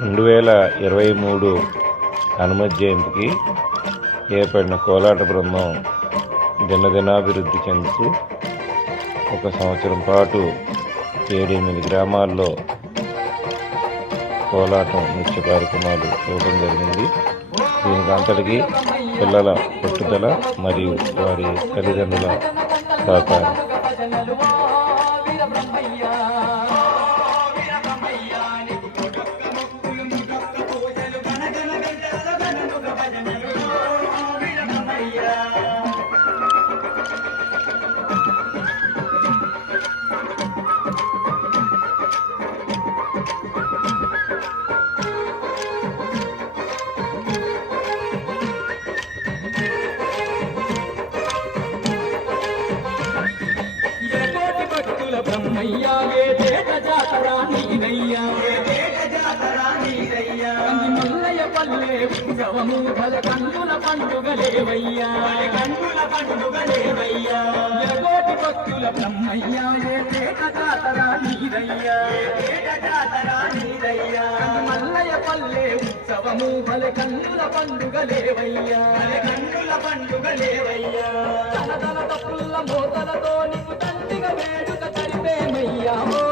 2023 హనుమత్ జయంతికి ఏర్పడిన కోలాట బృందం దినదినాభివృద్ధి చెందుతూ 1 సంవత్సరం పాటు 7-8 గ్రామాల్లో కోలాటం నృత్య కార్యక్రమాలు ఇవ్వడం జరిగింది. దీనికి అంతటికీ పిల్లల పట్టుదల మరియు వారి తల్లిదండ్రుల సహకారం. బ్రహ్మయ్యా ఏ దేట జాతరా నీదయ్యా, మల్లయ్య పల్లె ఉత్సవము భల కన్నుల పండుగలేవయ్యా, ఎగోటి భక్తుల బ్రహ్మయ్యా ఏ దేట జాతరా నీదయ్యా, మల్లయ్య పల్లె ఉత్సవము భల కన్నుల పండుగలేవయ్యా, తన తప్పుల మోతలతో నీకు తండ్రిగా వేడుక చరిపేమయ్యా. ఓ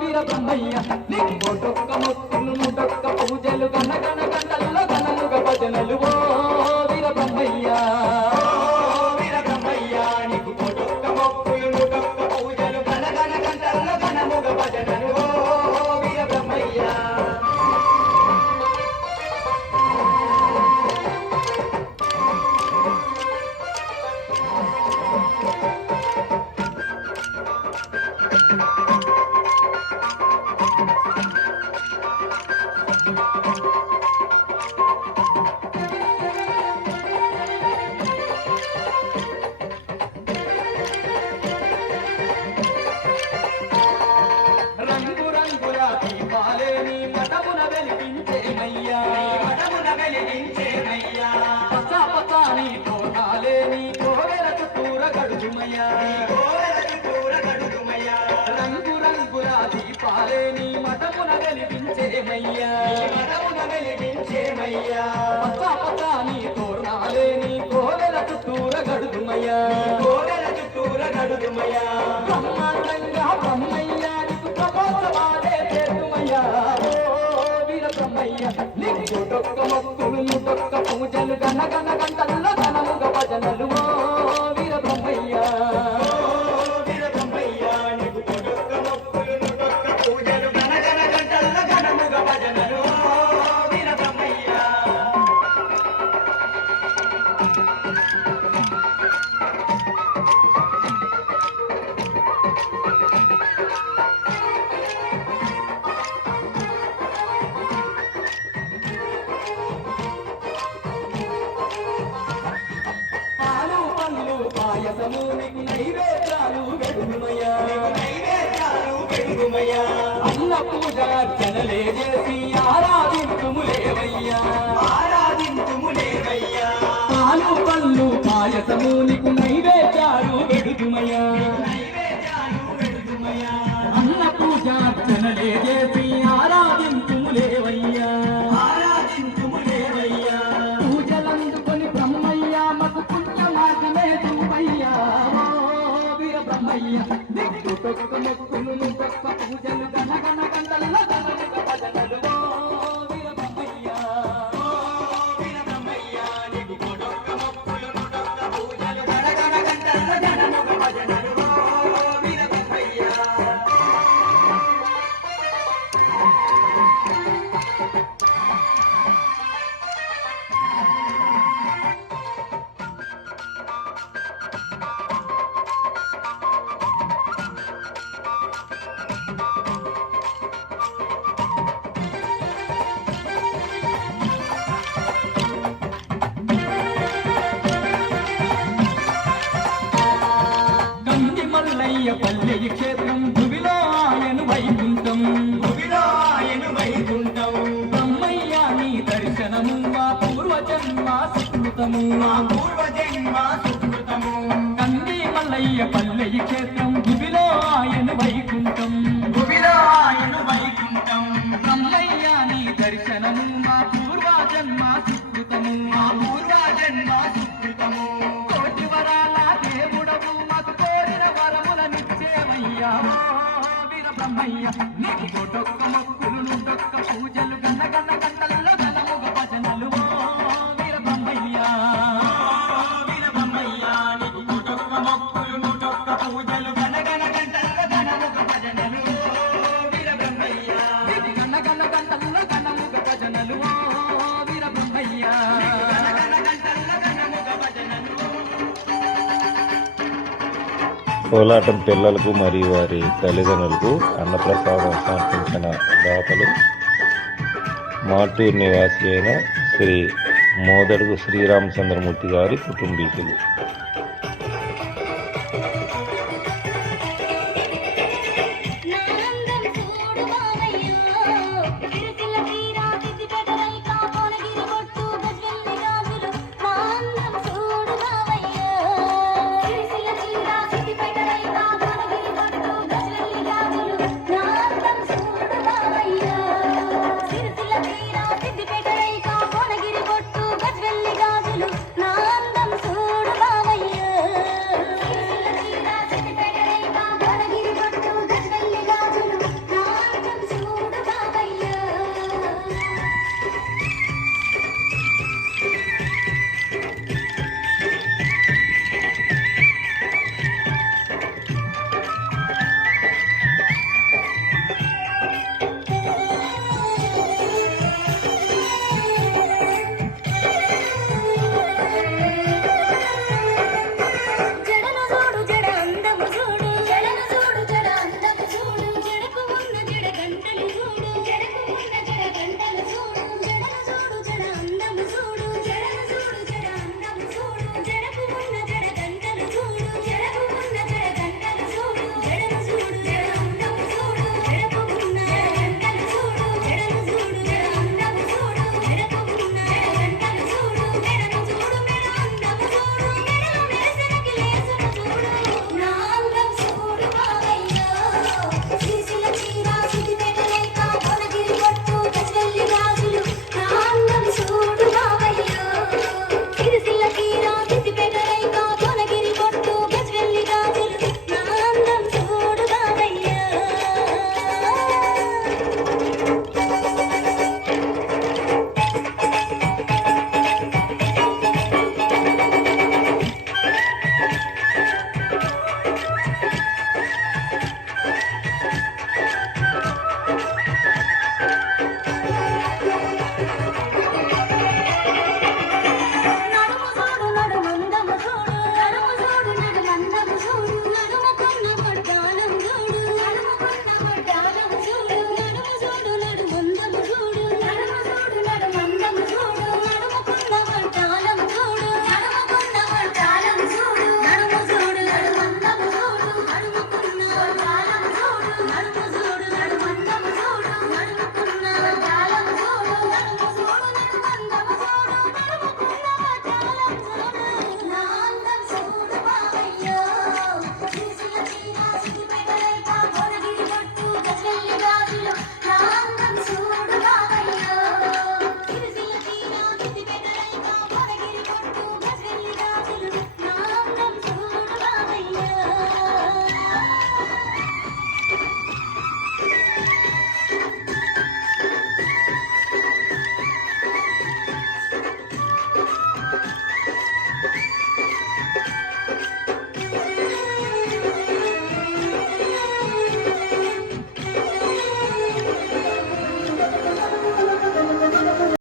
వీర బ్రహ్మయ్య నీకు కోటొక్క మొక్కులు ముటొక్క పూజలు గణగణ గంటల్లో గణముగ భజనలు. ఓ వీర బ్రహ్మయ్య నీకు కోటొక్క మొక్కులు ముటొక్క పూజలు గణగణ గంటల్లో గణముగ భజనలు. ఓ వీర బ్రహ్మయ్య రంగు రంగుల దీపాలే నీ మఠమున వెలిగించేమయ్యా, పచ్చని తోరణాలే నీ కోవెల చుట్టూర గడుదుమయ్యా, బ్రహ్మాండంగా బ్రహ్మయ్యా నీకు ప్రమోదమాలే చేతుమయ్యా. ఓ వీర బ్రహ్మయ్య నీకు కోటొక్క మొక్కులు ముటొక్క పూజలు గణగణ గంటల్లో గణముగ భజనలు. ఓ వీర బ్రహ్మయ్య పాయసము నీకు నైవేద్యాలు వెడుమయ్యా, అన్న పూజ అర్చనలే చేసి ఆరాధింతుములేవయ్యా, పాలు పళ్ళు పాయసము నీకు నైవేద్యాలు వెడుమయ్యా, అన్న పూజ అర్చనలే చేసి ఆరాధింతుములేవయ్యా, పూజలందుకొని బ్రహ్మయ్యా మకు పుణ్యమార్గమే దుమయ్యా. ఓ వీర బ్రహ్మయ్య నీకు తొక్క మొక్కులు తొక్క పూజలు గణగణ గంటల్లో గణముగ భజనలు. ఓ వీర బ్రహ్మయ్య నీకు తొక్క మొక్కులు తొక్క పూజలు గణగణ గంటల్లో గణముగ భజనలు. ఓ వీర బ్రహ్మయ్య మల్లయ్య పల్లె క్షేత్రం భువిలో ఆయన వైకుంఠం, బ్రహ్మయ్య నీ దర్శనము మా పూర్వజన్మ సుకృతము, కంది మల్లయ్య పల్లె క్షేత్రం భువిలో ఆయన వైకుంఠం, బ్రహ్మయ్య నీ దర్శనం జనము మా పూర్వ జన్మ సుకృతము మా పూర్వ జన్మ సుకృతము కోటి వరాల దేవుడవు మాకు కోరిన వరములనిచ్చేవయ్యా వీర బ్రహ్మయ్య నీకు కోటొక్క మొక్కులు నూటొక్క పూజలు గన్న గన్న గంటల్లో గనముగ భజనలు వీర బ్రహ్మయ్య వీర బ్రహ్మయ్య నీకు కోటొక్క మొక్కులు నూటొక్క పూజలు గన్న గన్న గంటల్లో గనముగ భజనలు వీర బ్రహ్మయ్య గన్న గన్న గంటల్లో గనముగ భజనలు వీర బ్రహ్మయ్య గన్న గన్న గంటల్లో గనముగ భజనలు. కోలాటం పిల్లలకు మరియు వారి తల్లిదండ్రులకు అన్నప్రసాదం సమర్పించిన దాతలు మాటూరు నివాసి అయిన శ్రీ మోదడుగు శ్రీరామచంద్రమూర్తి గారి కుటుంబీకులు.